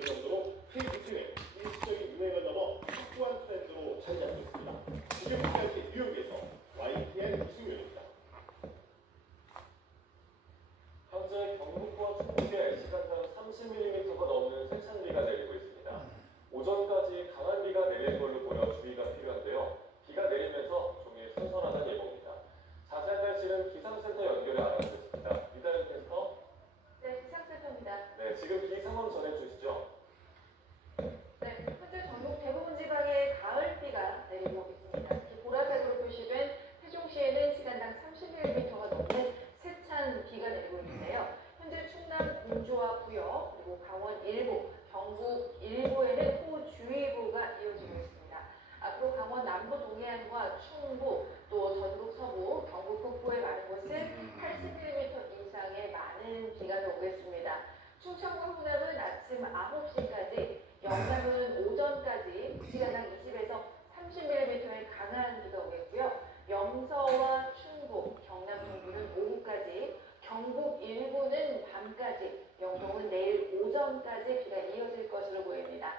될 정도로 최근에 일시적인 유행을 넘어 확고한 트렌드로 자리잡고 있습니다. 국외국제학기 뉴욕에서 YTN 이승윤입니다. 현재 경북과 충북에 시간당 30mm가 넘는 세찬비가 내리고 있습니다. 오전까지 강한 비가 내릴 걸로 보여 주의가 필요한데요. 비가 내리면서 종일 선선하다는 예보입니다. 자세한 날씨는 기상센터 연결해 알아보겠습니다. 이다현 캐스터. 네, 기상센터입니다. 네, 지금 비 상황 전해주시죠. 네, 현재 전국 대부분 지방에 가을비가 내리고 있습니다. 보라색으로 표시된 세종시에는 시간당 30mm가 넘는 세찬 비가 내리고 있는데요. 현재 충남 공주와 부여, 그리고 강원 일부, 경북 일부에는 호우주의보가 이어지고 있습니다. 앞으로 강원 남부 동해안과 충북, 또 전북 서부, 경북 북부의 많은 곳은 80mm 이상의 많은 비가 오겠습니다. 충청과 호남은 아침 9시까지, 영남은 오전까지 시간당 20에서 30mm의 강한 비가 오겠고요. 영서와 충북, 경남 동부는 오후까지, 경북 일부는 밤까지, 영동은 내일 오전까지 비가 이어질 것으로 보입니다.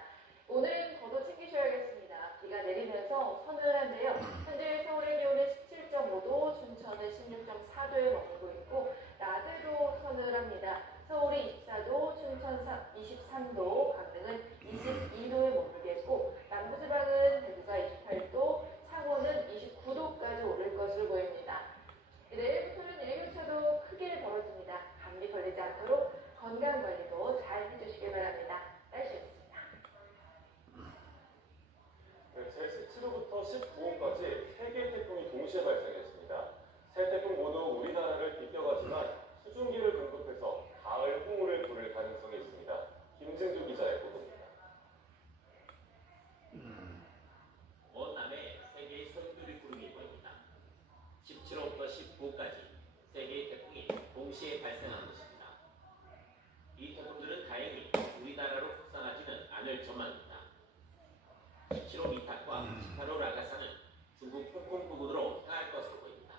오늘은 겉옷 챙기셔야겠습니다. 비가 내리면서 서늘한데요. 현재 서울의 기온은 17.5도, 춘천은 16.4도에 머물고 있고 낮에도 서늘합니다. 서울이 24도, 춘천 23도, 강릉은 22도에 머물겠고 남부지방은 대구가 28도, 창원은 29도까지 오를 것으로 보입니다. 내일부터는 일교차도 크게 벌어집니다. 감기 걸리지 않도록 건강관리도 잘 해주시길 바랍니다. 날씨였습니다. 네, 제17호부터 19호까지 3개의 태풍이 동시에 발생했습니다. 세 태풍 모두 우리나라를 비껴가지만 수증기를 공급해서 가을 홍우를 부를 가능성이 있습니다. 김승주 기자의 보도입니다. 먼 남해 3개의 선두리 구름이 보입니다. 17호부터 19호까지 3개의 태풍이 동시에 발생한 것입니다. 이 태풍들은 다행히 우리나라로 확산하지는 않을 전망입니다. 17호 미탁과 18호 라가사는 중국 홍콩 부근으로 향할 것으로 보입니다.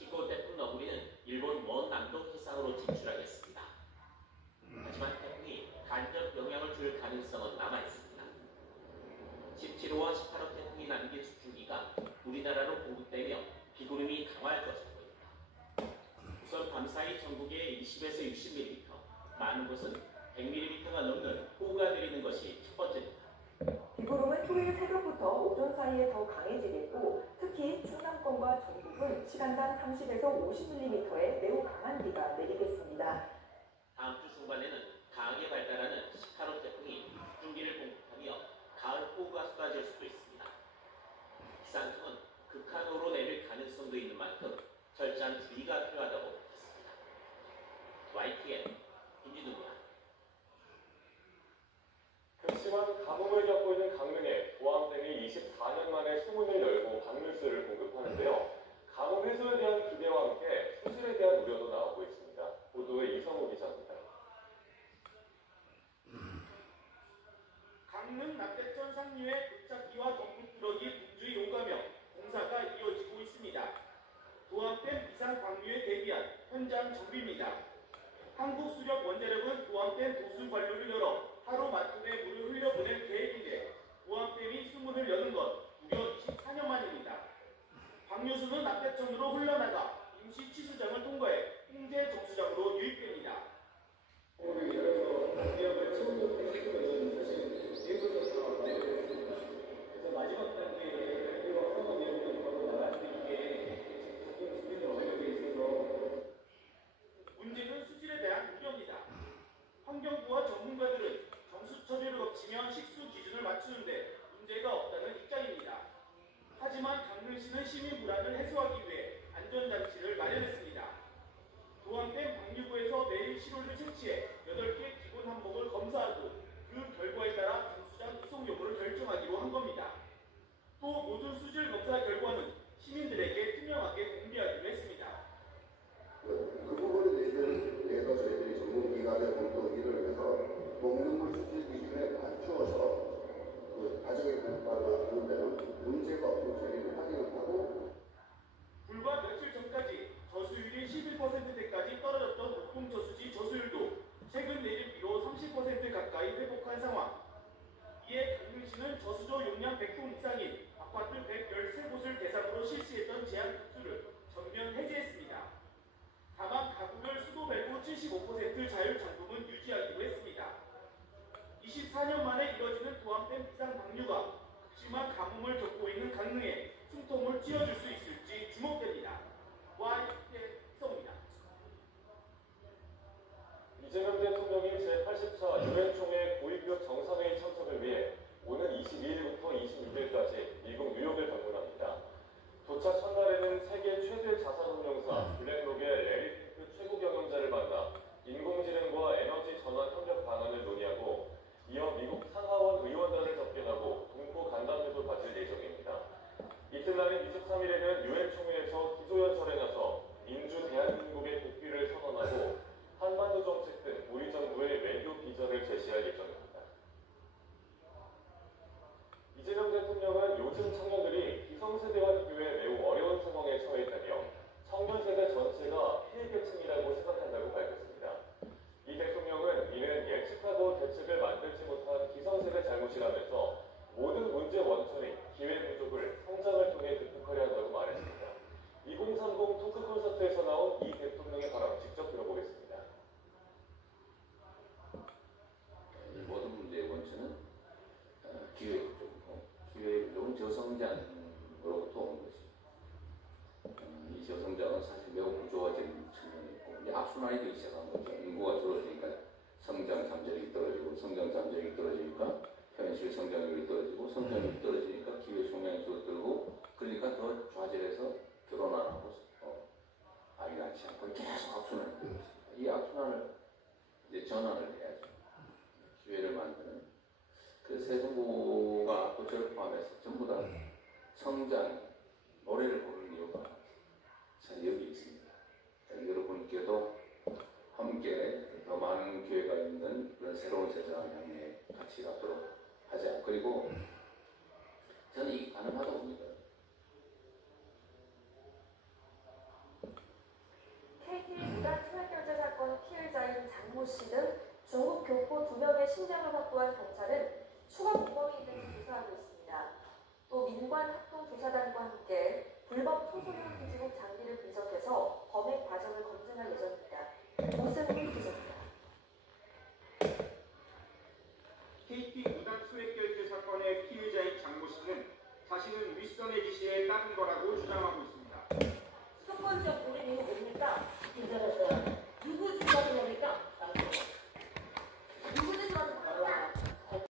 19호 태풍 너구리는 일본 원남동 해상으로 진출하겠습니다. 하지만 태풍이 간접 영향을 줄 가능성은 남아있습니다. 17호와 18호 태풍이 남긴 수증기가 우리나라로 공급되며 비구름이 강화할 것으로 보입니다. 우선 밤사이 전국에 20에서 60mm, 많은 곳은 100mm가 넘는 호우가 내리는 것이 첫 번째입니다. 비구름은 토요일 새벽부터 오전 사이에 더 강해지겠고 특히 충남권과 전국은 시간당 30에서 50mm의 매우 강한 비가 내리겠습니다. 다음 주 중반에는 강하게 발달하는 18호 태풍이 수증기를 공급하며 가을 호우가 쏟아질 수도 있습니다. 기상청은 극한호우로 내릴 가능성도 있는 만큼 철저한 주의가 필요하다고 밝혔습니다. YTN 김진우입니다. 그렇지만 가뭄을 겪고 있는 강릉에 도암댐이 24년 만에 수문을 열고 방류수를 공급하는데요. 가뭄 해소에 대한 기대와 함께 수질에 대한 우려도 나오고 있습니다. 보도에 이성우 기자입니다. 강릉 납대천 상류에 도착기와 덤프 트럭이 분주히 오가며 공사가 이어지고 있습니다. 도암댐 비상 방류에 대비한 현장 정비입니다. 한국수력원자력은 도암댐 도수 관로를 열어 하루 맞춤에 물을 흘려보낼 계획인데 도암댐이 수문을 여는 건 무려 24년 만입니다. 방류수는 납대천으로 흘러나가 임시 취수장을 통과해 홍제 정수장으로 유입됩니다. 마지막 단계에 허가 내용을 바로 나갈 수 있게 작동 준비를 완료되어 있어서 문제는 수질에 대한 우려입니다. 환경부와 전문가들은 정수 처리를 거치면 식수 기준을 맞추는데 문제가 없다는 입장입니다. 하지만 강릉시는 시민 불안을 해소하기 위해 안전장치를 마련했습니다. 도암댐 방류구에서 매일 시로를 채취해 8개 기본 항목을 검사하고 그 결과에 따라 정수장 이송 여부를 결정하기로 한 겁니다. 또 모든 수질 검사 결과는 시민들에게 투명하게 공개하기로 했습니다. 그 부분에 대해서 저희들이 전문기관의 검토기를 해서 먹는 수질 기준에 맞추어서 그 가정의 공과가 보면 문제가 없는 처리를 확인을 하고 강릉에 숨통을 쥐어줄 수 있을지 주목됩니다. YTN 성입니다. 이재명 대통령이 제80차 유엔 총회 고위급 정상회의 참석을 위해 오는 22일부터 26일까지 미국 뉴욕을 방문합니다. 도착 첫날에는 세계 최대 자산운용사 블랙록의 레리 피크 최고 경영자를 만나 인공지능과 에너지 전환 협력 방안을 논의하고 이어 미국 상하원 의원단을 접견하고 동포 간담회도 가질 예정입니다. 이튿날인 23일에는 유엔 총회에서 기조연설에 나서 민주 대한민국의 복귀를 선언하고 한반도 정책 등 우리 정부의 외교 비전을 제시할 예정입니다. 이재명 대통령은 요즘 청년들이 기성세대와 비교해 매우 어려운 상황에 처해 있다며 청년 세대 전체가 피해계층이라고 생각한다고 밝혔습니다. 이 대통령은 이는 예측하고 대책을 만들지 못한 기성세대 잘못이라면서 모든 문제 원천인 기회 부족을 성장을 통해 극복하려 한다고 말했습니다. 2030 토크 콘서트에서 나온 이 대통령의 발언 직접 들어보겠습니다. 모든 문제의 원천은 기회 부족이고 기회 부족은 저성장으로부터 오는 것입니다. 이 저성장은 사실 매우 부조화적인 측면이 있고 이제 악순환이 되기 시작한 거죠. 인구가 줄어드니까 성장 잠재력이 떨어지고 성장 잠재력이 떨어지니까 현실 성장력이 떨어지고 성장력이 떨어지니까 기회 총량이 줄어들고 그러니까 더 좌절해서 결혼 안 하고 아이 낳지 않고 계속 악순환이 되고 있습니다. 이 악순환을 이제 전환을 해야죠. 기회를 만드는 그 세 정부가 또 저를 포함해서 전부 다 성장 노래를 부르는 이유가 여기 있습니다. 여러분께도 함께 더 많은 기회가 있는 그런 새로운 세상을 향해 같이 가도록 하자. 그리고 저는 이게 가능하다고 봅니다. KT 무단 투약결제 사건 피해자인 장모 씨 등 중국 교포 2명의 신장을 확보한 경찰은 추가 공범이 있는지 조사하고 있습니다. 또 민관 합동조사단과 함께 불법 소소년 기지국 장비를 분석해서 범행 과정을 검증할 예정입니다. 오승훈 기자입니다. KT 무단 수액결제 사건의 피해자인 장모 씨는 자신은 윗선의 지시에 따른 거라고 주장하고 있습니다.